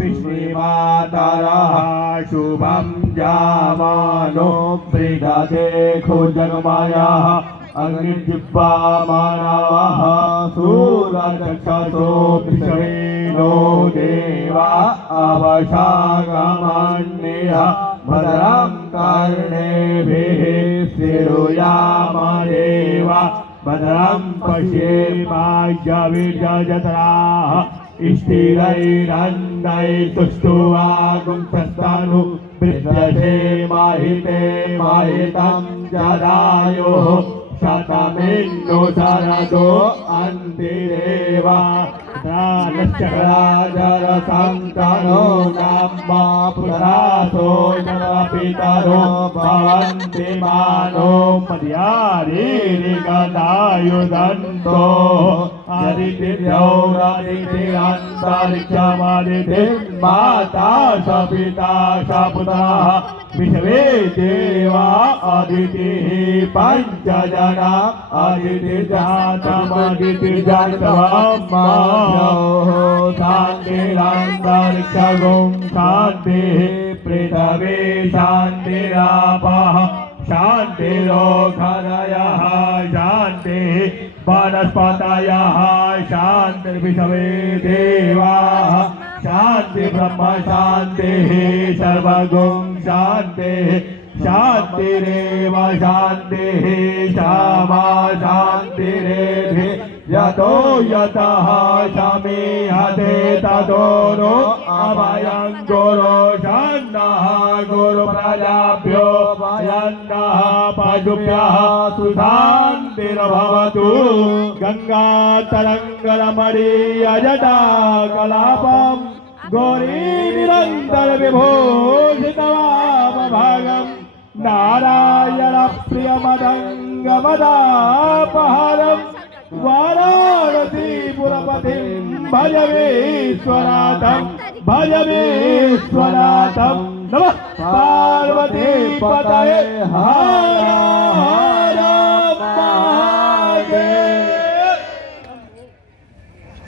विश्वमातरः शुभं जामानो ब्रीडते खुजगमयः अग्निजिह्वामानवः सूरचक्षसो विश्वेनो देवा अवशागमन्यः भद्रं कर्णेभिः श्रीरुयामदेव भद्रं पश्येमायविजयजत्राः स्थिरैरन्दैस्तुष्टुवागुंसस्तनु विद्यते माहिते माहितं जरायुः शतमिन्नु शरदो अन्तिरेवा नश्चराजरसन्तनो नाम्मा पुरासो जनपितरो भवन्ति मानो मर्यारीरिगदायुधन्तो माता सपिता सपुत्रः विश्वे देवा अदितिः पञ्चजना अदितिजातमदितिजातवाम्मा शान्तिरन्तरिक्षगुं शान्तिः पृथिवी शान्तिरापः शान्तिरोखरयः शान्तिः वनस्पतयः शान्तिर्विश्वे देवाः शान्ति ब्रह्म शान्तिः सर्वगुं शान्तिः शान्तिरेव शान्तिः श्यामा शान्तिरेधि यतो यतः समीहते ततो नो अभयं गुरो शन्नः गुरुप्रजाभ्यो भयन्नः पशुभ्यः सुशान्तिर्भवतु गङ्गातरङ्गलमणीयजटाकलापं गौरीनिरन्तरविभूषितवामभागं नारायणप्रियमदङ्गमदापहारं वाराणसीपुरपतिं भज विश्वनाथं नमः पार्वतीपतये हर